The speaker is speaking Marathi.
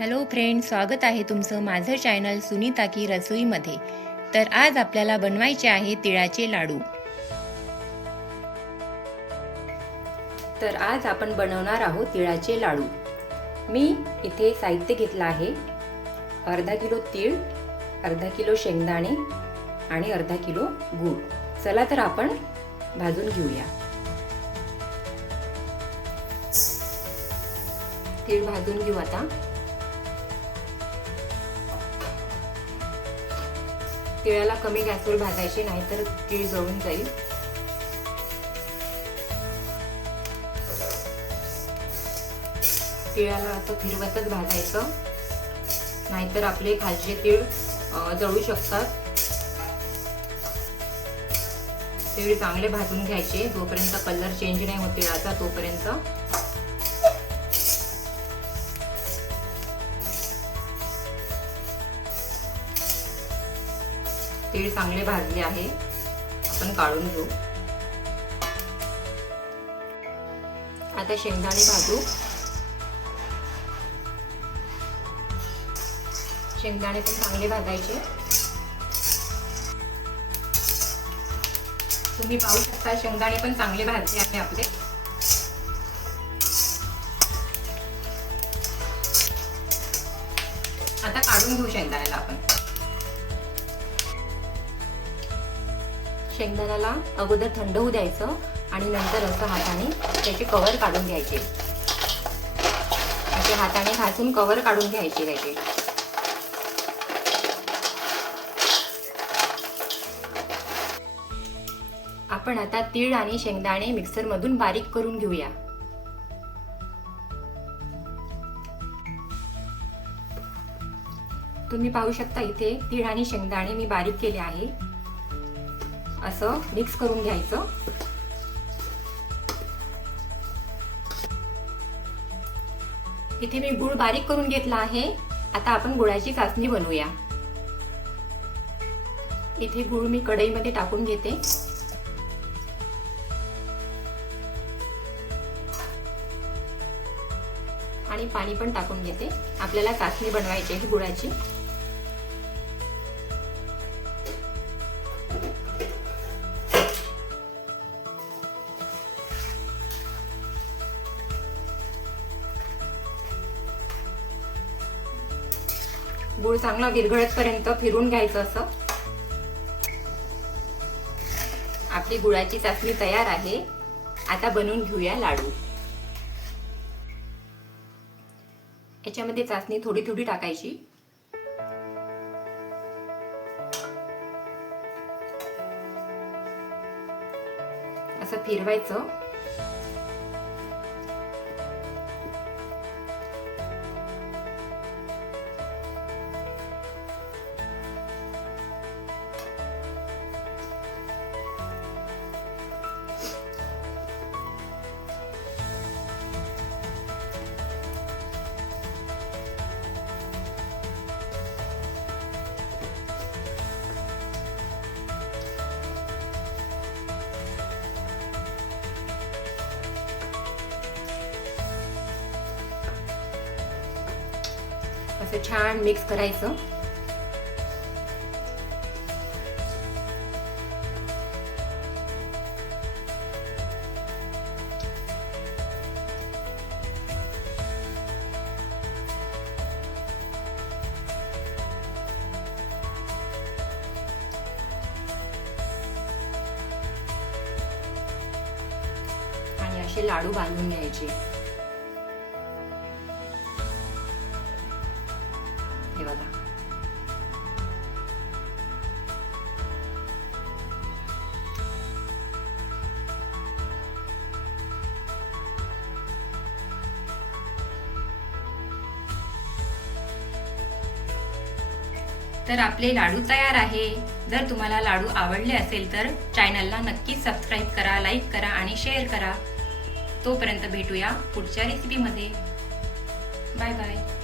हॅलो फ्रेंड, स्वागत आहे तुमचं माझं चॅनल सुनीता की रसोईमध्ये। तर आज आपल्याला बनवायचे आहे तिळाचे लाडू। तर आज आपण बनवणार आहोत तिळाचे लाडू। मी इथे साहित्य घेतलं आहे अर्धा किलो तीळ, अर्धा किलो शेंगदाणे आणि अर्धा किलो गूळ। चला तर आपण भाजून घेऊया। तीळ भाजून घेऊ आता। तिळाला कमी गॅसवर भाजायचे, नाहीतर तीळ जळून जाईल। तिळाला असं फिरवतच भाजायचं, नाहीतर आपले खालचे तीळ जळू शकतात। तीळ चांगले भाजून घ्यायचे, जोपर्यंत कलर चेंज नाही होत तिळाचा तोपर्यंत। तीळ चांगले भाजले आहे, आपण काढून घेऊ। आता शेंगदाणे भाजू। शेंगदाणे पण चांगले भाजायचे। तुम्ही पाहू शकता शेंगदाणे पण चांगले भाजले आहे आपले। आता काढून घेऊ शेंगदाण्याला आपण। शेंगदाण्याला अगोदर थंड होऊ द्यायचं आणि नंतर असं हाताने त्याचे कव्हर काढून घ्यायचे। असे हाताने घासून कव्हर काढून घ्यायचे त्याचे। आपण आता तीळ आणि शेंगदाणे मिक्सर मधून बारीक करून घेऊया। तुम्ही पाहू शकता इथे तीळ आणि शेंगदाणे मी बारीक केले आहे। असं मिक्स करून घ्यायचं। इथे मी गूळ बारीक करून घेतला आहे। आता आपण गुळाची चासणी बनवूया। इथे गूळ मी कढईमध्ये टाकून घेते आणि पाणी पण टाकून घेते। आपल्याला चासणी बनवायची आहे गुळाची। गूळ चांगला विरघळतपर्यंत फिरून घ्यायचं असं। आपली गुळाची चासणी तयार आहे। आता बनवून घेऊया लाडू। याच्यामध्ये चासणी थोडी थोडी टाकायची। असं फिरवायचं। असं छान मिक्स करायचं। आणि असे लाडू बांधून घ्यायचे। हे बघा। तर आपले लाडू तयार आहे। जर तुम्हाला लाडू आवडले असेल तर चॅनलला नक्की सबस्क्राईब करा, लाईक करा आणि शेअर करा। तोपर्यंत भेटूया पुढच्या रेसिपीमध्ये। Bye bye.